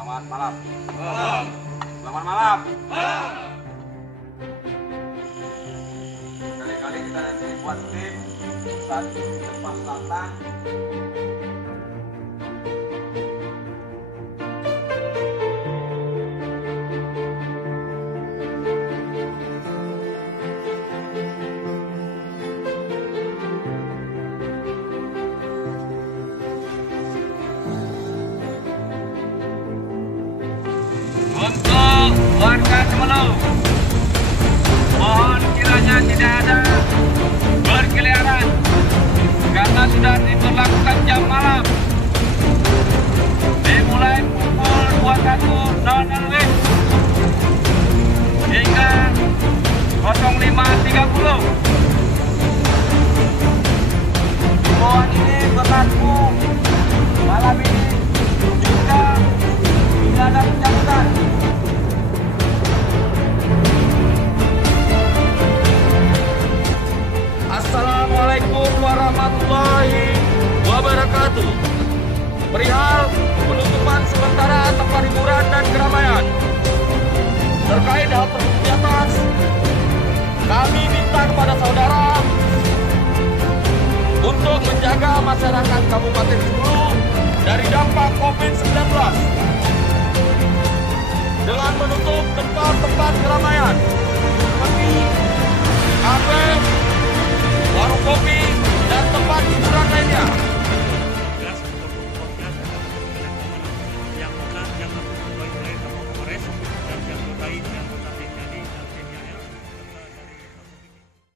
Selamat malam. Selamat malam. Kali-kali kita nanti buat tim satu di depan selatan. Untuk warga Semelu, mohon kiranya tidak ada berkeliaran karena sudah diberlakukan jam malam dimulai pukul 21.00 WIB hingga 05.30. Himbauan ini berlaku malam ini hingga tidak ada pencabutan. Assalamualaikum warahmatullahi wabarakatuh. Perihal penutupan sementara tempat hiburan dan keramaian. Terkait hal tersebut di atas, kami minta kepada saudara untuk menjaga masyarakat Kabupaten Semelu dari dampak COVID-19 dengan menutup tempat-tempat keramaian seperti kafe, warung